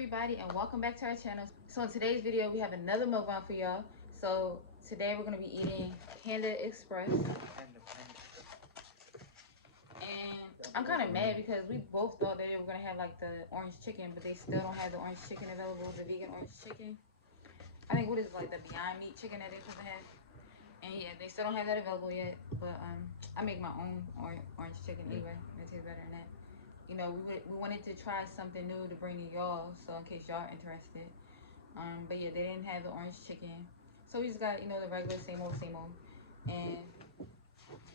everybody, and welcome back to our channel. So in today's video we have another mukbang for y'all. So today we're going to be eating Panda Express, and I'm kind of mad because we both thought that they were going to have like the orange chicken, but they still don't have the orange chicken available, the vegan orange chicken. I think what is it, like the Beyond Meat chicken that they're supposed to have, and yeah, they still don't have that available yet. But I make my own orange chicken anyway. It tastes better than that. You know, we wanted to try something new to bring to y'all, so in case y'all interested. But yeah, they didn't have the orange chicken, so we just got, you know, the regular same old, and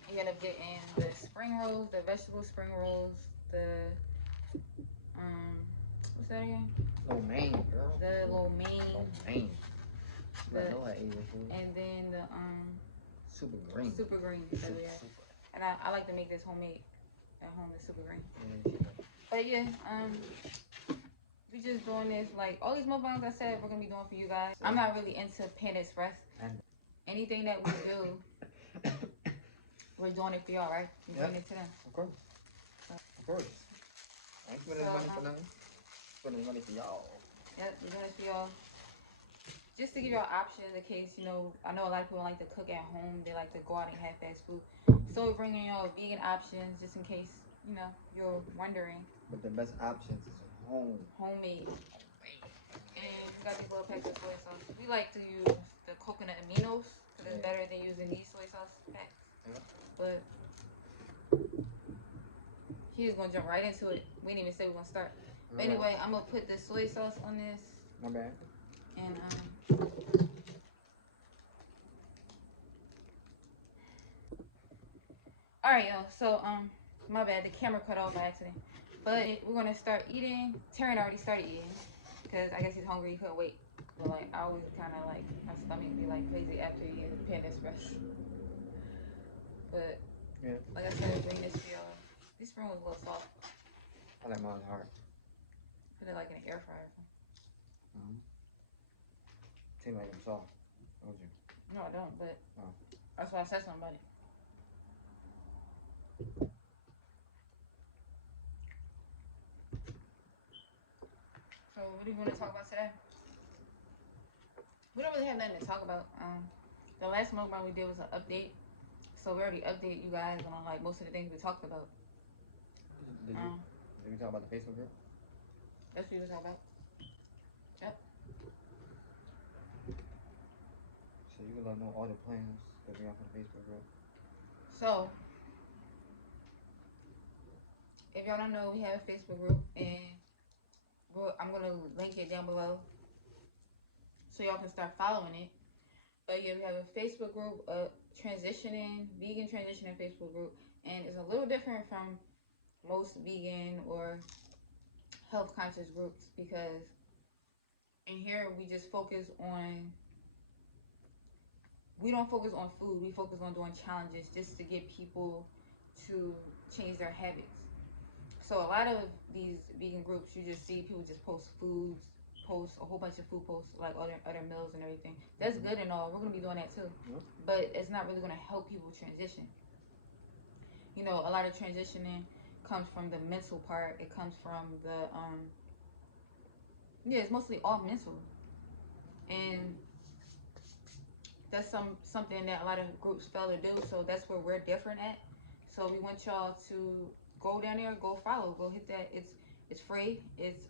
we ended up getting the spring rolls, the vegetable spring rolls, the what's that again? Lo mein, girl. The lo mein. Lo mein. And then the super green. Super green. So yeah. Super. And I like to make this homemade at home, the super green. Yeah. But yeah, we just doing this, like all these mukbangs I said we're gonna be doing for you guys. I'm not really into Panda Express. Anything that we do, we're doing it for y'all, right? We're doing it to them. Of course. Of course. I ain't spending money for nothing. Spending money for y'all. Yep, we're doing it for y'all. Just to give y'all options in case, you know, I know a lot of people like to cook at home. They like to go out and have fast food. So we're bringing y'all vegan options just in case, you know, you're wondering. But the best options is homemade. And we got these little packs of soy sauce. We like to use the coconut aminos because it's better than using these soy sauce packs. Yeah. But he was gonna jump right into it. We didn't even say we're gonna start. But anyway, I'm gonna put the soy sauce on this. My bad. And all right, y'all. So my bad. The camera cut off by accident. But we're gonna start eating. Taryn already started eating because I guess he's hungry. He couldn't wait. But like I always kind of like my stomach be like crazy after eating the Panda Express. But yeah, like I said, bring this for y'all. This spoon was a little soft. I like mine hard. Put it like in an air fryer. Seems like I'm soft. Don't you? No, I don't. But that's why I said something about it. So what do you want to talk about today? We don't really have nothing to talk about. The last mukbang we did was an update, so we already updated you guys on like most of the things we talked about. Did we talk about the Facebook group? That's what you was talking about. Yep. So you can let know all the plans that we have for the Facebook group. So if y'all don't know, we have a Facebook group, and I'm gonna link it down below so y'all can start following it. But yeah, we have a Facebook group, a vegan transitioning Facebook group, and it's a little different from most vegan or health conscious groups because in here we just focus on, we don't focus on food, we focus on doing challenges just to get people to change their habits. So a lot of these vegan groups, you just see people just post a whole bunch of food posts, like other meals and everything. That's good and all. We're gonna be doing that too, but it's not really gonna help people transition. You know, a lot of transitioning comes from the mental part. It comes from the it's mostly all mental, and that's something that a lot of groups fail to do. So that's where we're different at. So we want y'all to go down there, go follow, go hit that. It's free. It's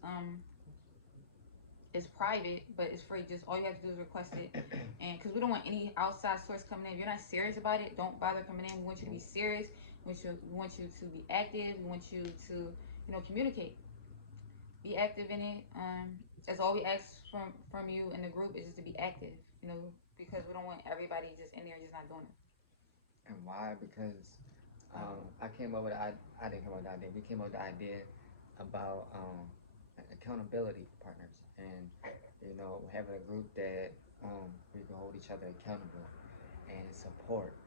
private, but it's free. Just all you have to do is request it, and because we don't want any outside source coming in. If you're not serious about it, don't bother coming in. We want you to be serious. We want you to be active. We want you to, you know, communicate, be active in it. That's all we ask from you in the group is just to be active. You know, because we don't want everybody just in there just not doing it. And why? Because I came up with I didn't come up with the idea. We came up with the idea about accountability partners, and you know, having a group that we can hold each other accountable and support,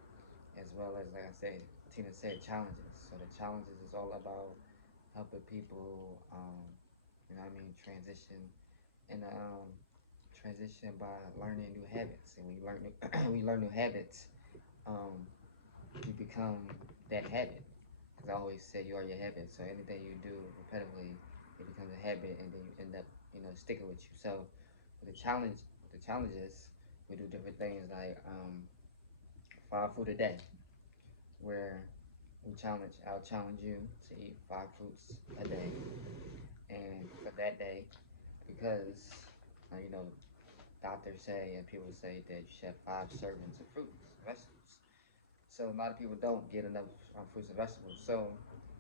as well as, like I said, Tina said, challenges. So the challenges is all about helping people, you know what I mean, transition and transition by learning new habits. And when you learn when you learn new habits, you become that habit. Because I always say you are your habit. So anything you do repetitively, it becomes a habit, and then you end up, you know, stick it with you. So the challenges, we do different things like 5 food a day, where I'll challenge you to eat 5 fruits a day, and for that day, because you know, doctors say and people say that you should have 5 servings of fruits, vegetables. So a lot of people don't get enough fruits and vegetables. So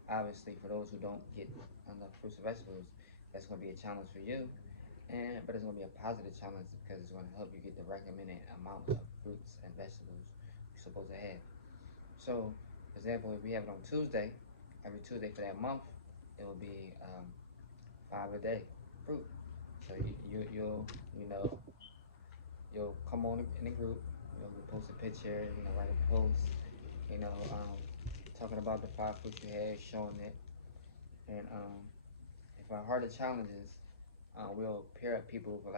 obviously, for those who don't get enough fruits and vegetables, that's going to be a challenge for you. But it's going to be a positive challenge because it's going to help you get the recommended amount of fruits and vegetables you're supposed to have. So, for example, if we have it on Tuesday, every Tuesday for that month, it will be 5 a day fruit. So you'll come on in the group, you post a picture, write a post, you know, talking about the 5 fruits you had, showing it, and if our harder challenges, we'll pair up people with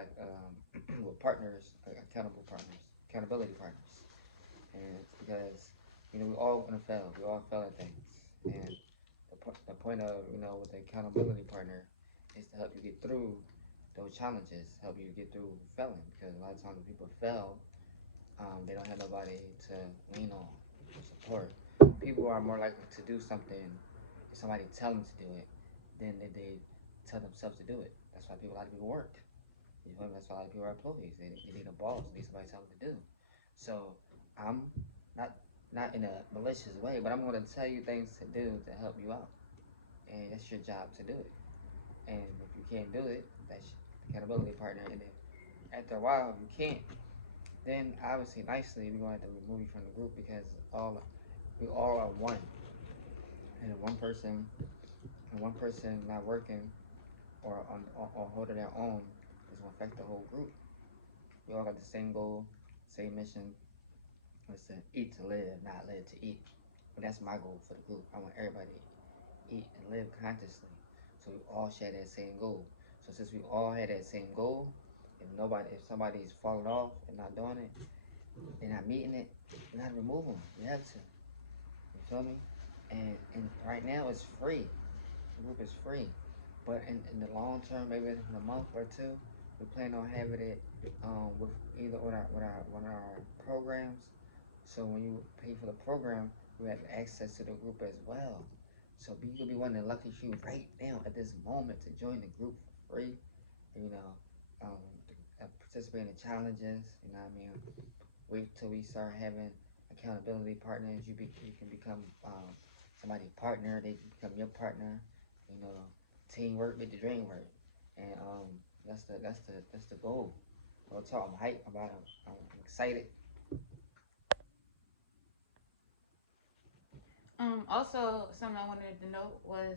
with partners, like accountability partners, and because we all gonna fail, we all fail at things, and the point of with the accountability partner is to help you get through those challenges, help you get through failing, because a lot of times when people fail, they don't have nobody to lean on or support. People are more likely to do something if somebody tell them to do it than if they tell themselves to do it. That's why a lot of people work. You know, that's why a lot of people are employees. They need a boss. They need somebody to tell them to do. So I'm not not in a malicious way, but I'm going to tell you things to do to help you out, and that's your job to do it. And if you can't do it, that's the accountability partner. And then after a while, if you can't, then obviously nicely we're going to have to remove you from the group because we all are one. And one person not working or holding their own is going to affect the whole group. We all got the same goal, same mission. Listen, eat to live, not live to eat. But that's my goal for the group. I want everybody to eat and live consciously. So we all share that same goal. So since we all had that same goal, if somebody's falling off and not doing it, they're not meeting it, you gotta remove them. You have to. You feel me? And right now it's free. The group is free. But in the long term, maybe in a month or two, we plan on having it with either one of our programs. So when you pay for the program, you have access to the group as well. So you could be one of the lucky few right now at this moment to join the group for free. You know, participate in the challenges. You know what I mean? Wait till we start having accountability partners. You can become somebody's partner. They can become your partner. You know, teamwork with the dream work, and that's the goal. We'll talk. I'm hyped about it. I'm excited. Also, something I wanted to note was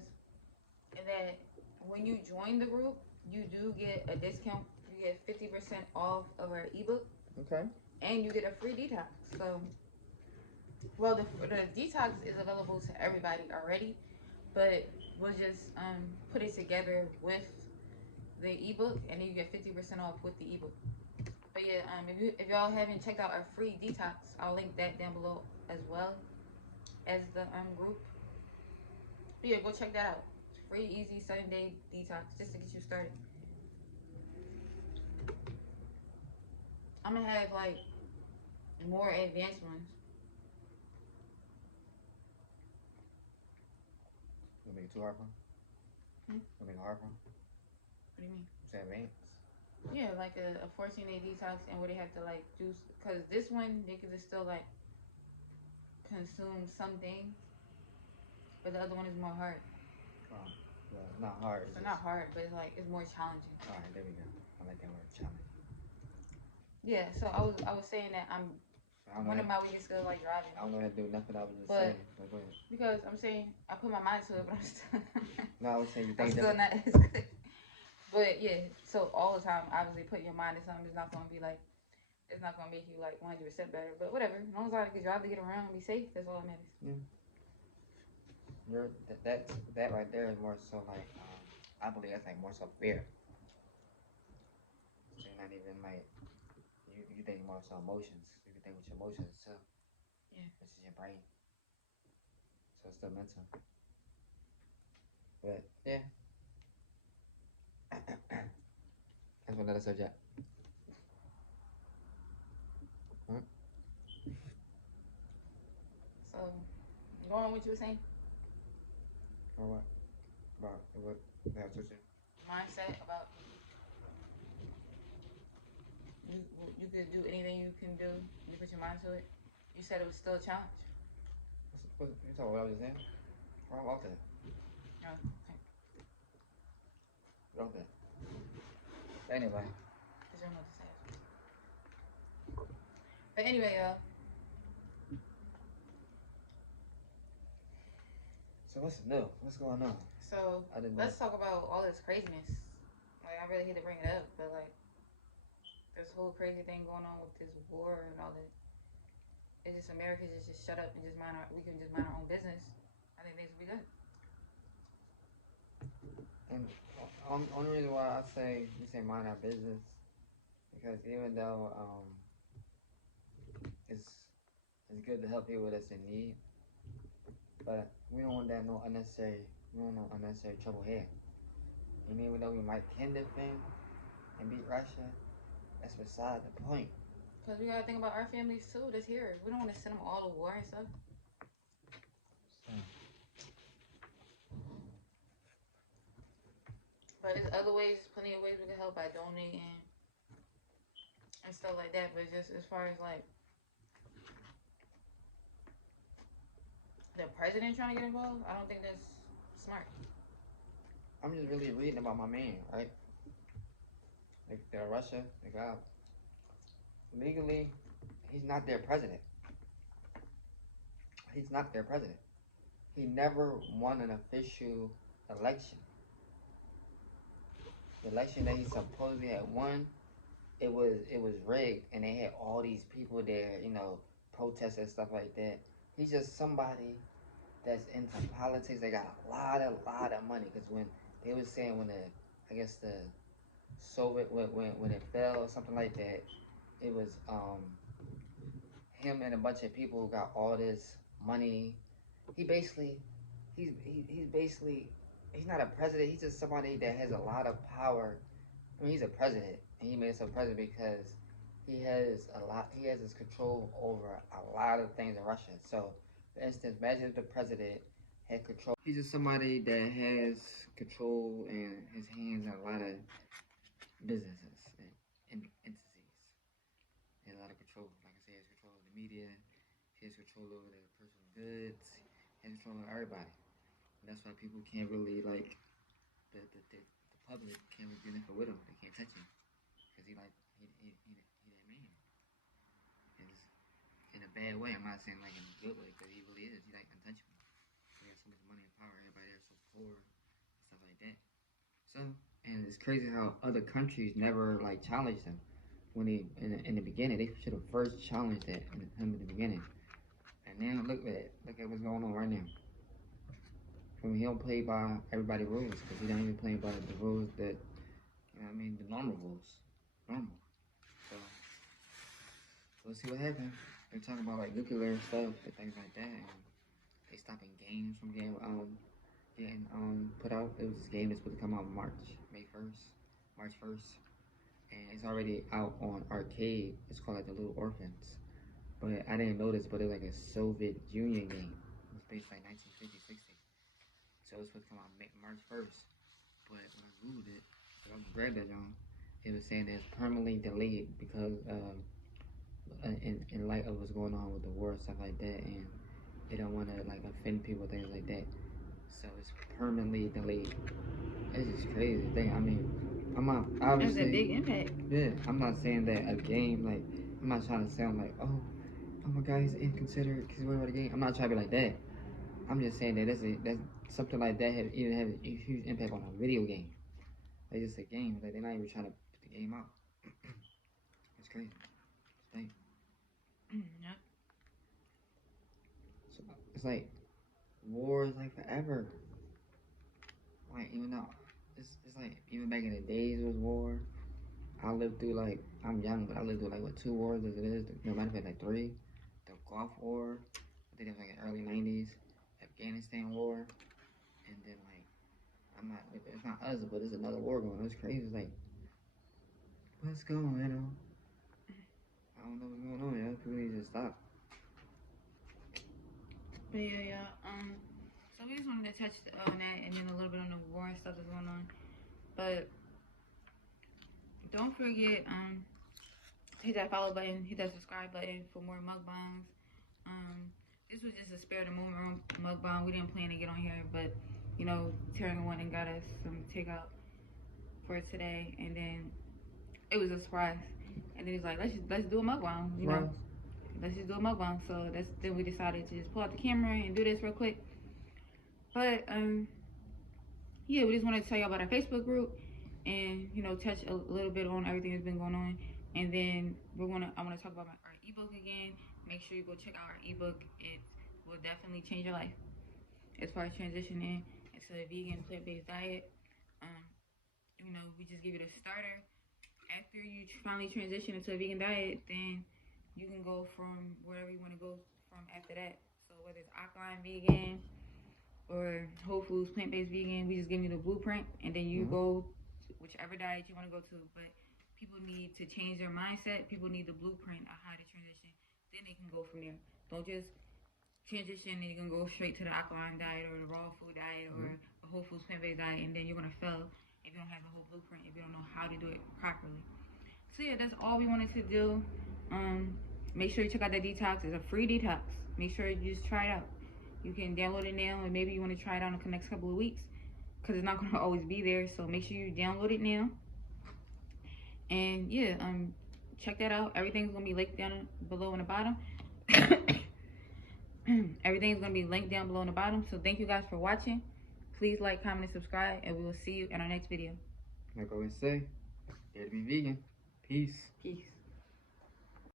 that when you join the group, you do get a discount. You get 50% off of our ebook, Okay. and you get a free detox. So, well, the detox is available to everybody already, but we'll just put it together with the ebook, and then you get 50% off with the ebook. But yeah, if y'all haven't checked out our free detox, I'll link that down below as well as the group. But yeah, go check that out. It's free, easy 7-day detox just to get you started. I'm gonna have like more advanced ones. You make it too hard for 'em? You make it hard for 'em? What do you mean? Say advance. Yeah, like a 14-day detox, and where they have to like do, cause this one they could just still like consume some things, but the other one is more hard. Oh, well, it's not hard. So not hard, but it's like it's more challenging. All right, there we go. I like that word, challenge. Yeah, so I was saying that one of my weakest skills like driving. I don't know how to do nothing. I was just But saying. But go ahead. because I'm saying I put my mind to it, but I'm still No, I was saying you I'm think still different. not as good. But yeah, so all the time, obviously, putting your mind to something is not gonna be like it's not gonna make you like 100% better. But whatever, as long as I can drive to get around and be safe, that's all that matters. Yeah. That right there is more so like I believe that's like more so fear. So you're not even like you think more so emotions. You can think with your emotions too. Yeah. Which is your brain. So it's still mental. But yeah. another subject. So, go on what you were saying. Or what? About what? That switching. Mindset about you could do anything you can do. You put your mind to it. You said it was still a challenge. You talking about what I was just saying? Wrong off that. Oh, okay. Off that. Anyway. Cause you don't know what to say. But anyway, So what's new? What's going on? So let's talk about all this craziness. Like I really hate to bring it up, but like this whole crazy thing going on with this war and all that. It's just America just shut up and just we can just mind our own business. I think things will be good. And only reason why I say we say mind our business because even though it's good to help people that's in need, but we don't want that unnecessary trouble here. And even though we can defend and beat Russia, that's beside the point. Because we gotta think about our families too that's here. We don't want to send them all to war and stuff. But there's other ways, plenty of ways we can help by donating and stuff like that. But just as far as like the president trying to get involved, I don't think that's smart. I'm just really reading about my man, right? Like Russia, the guy. Legally, he's not their president. He's not their president. He never won an official election. The election that he supposedly had won, it was rigged, and they had all these people there, protests and stuff like that. He's just somebody that's into politics. They got a lot of money. Because when they were saying when the Soviet when it fell or something like that, it was him and a bunch of people who got all this money. He's not a president. He's just somebody that has a lot of power. I mean, he's a president, and he made himself president because he has his control over a lot of things in Russia. So, for instance, imagine if the president had control. He's just somebody that has control and his hands in a lot of businesses and entities. He has a lot of control. Like I say, he has control of the media. He has control over the personal goods. He has control over everybody. And that's why people can't really, like, the public can't really do nothing with him. They can't touch him. Because he that man. It's in a bad way. I'm not saying like in a good way, because he really is. He like untouchable. He has so much money and power. Everybody there is so poor. Stuff like that. So, and it's crazy how other countries never, like, challenged him. When in the beginning, they should have first challenged him in the beginning. And now look at it. Look at what's going on right now. He don't play by everybody's rules because he don't even play by the rules that, the normal rules. Normal. So, we'll see what happens. They're talking about like nuclear stuff and things like that. And they stopping games from getting put out. It was this game that's supposed to come out March 1st. And it's already out on arcade. It's called like The Little Orphans. But I didn't notice, but it was like a Soviet Union game. It was based like 1950, 60. So it's supposed to come out March 1st. But when I Googled it, I grabbed that on, it was saying that it's permanently delayed because in light of what's going on with the war and stuff like that, and they don't want to like offend people, things like that. So it's permanently delayed. It's just crazy thing. I mean, I'm not obviously. It's a big impact. Yeah, I'm not saying that a game like I'm not trying to sound like oh my God, he's inconsiderate because he's worried about the game. I'm not trying to be like that. I'm just saying that that's something like that have a huge impact on a video game. Like just a game. Like they're not even trying to put the game out. It's crazy. It's Yeah. So it's like war is like forever. Like even though it's like even back in the days it was war. I lived through like I'm young, but I lived through like what 2 wars as it is. No matter if like 3. The Gulf War. I think it was like in the early '90s. Afghanistan War, and then like it's not us, but it's another war going on. It's crazy. It's like what's going on? I don't know what's going on, y'all. People need to stop. But yeah. So we just wanted to touch on that and then a little bit on the war and stuff that's going on. But don't forget, hit that follow button, hit that subscribe button for more mukbangs. This was just a spare the movement room mukbang. We didn't plan to get on here, but you know, Taryn went and got us some takeout for today, and then it was a surprise. And then he's like, let's do a mukbang, you know. Let's just do a mukbang. So then we decided to just pull out the camera and do this real quick. But yeah, we just wanted to tell you about our Facebook group and you know touch a little bit on everything that's been going on. And then I want to talk about our ebook again. Make sure you go check out our ebook. It will definitely change your life as far as transitioning into a vegan plant-based diet. You know, we just give it a starter. After you finally transition into a vegan diet, then you can go from wherever you want to go from after that. So whether it's alkaline vegan or Whole Foods plant-based vegan, we just give you the blueprint, and then you go to whichever diet you want to go to. But people need to change their mindset. People need the blueprint of how to transition. Then they can go from there. Don't just transition and you can go straight to the alkaline diet or the raw food diet or a Whole Foods plant-based diet, and then you're gonna fail if you don't have the whole blueprint, if you don't know how to do it properly. So yeah, that's all we wanted to do. Make sure you check out that detox. It's a free detox. Make sure you just try it out. You can download it now, and maybe you want to try it out in the next couple of weeks because it's not gonna always be there. So make sure you download it now. And yeah, check that out. Everything's gonna be linked down below in the bottom. Everything's gonna be linked down below in the bottom. So thank you guys for watching. Please like, comment, and subscribe, and we will see you in our next video. Like I always say, dare to be vegan. Peace. Peace.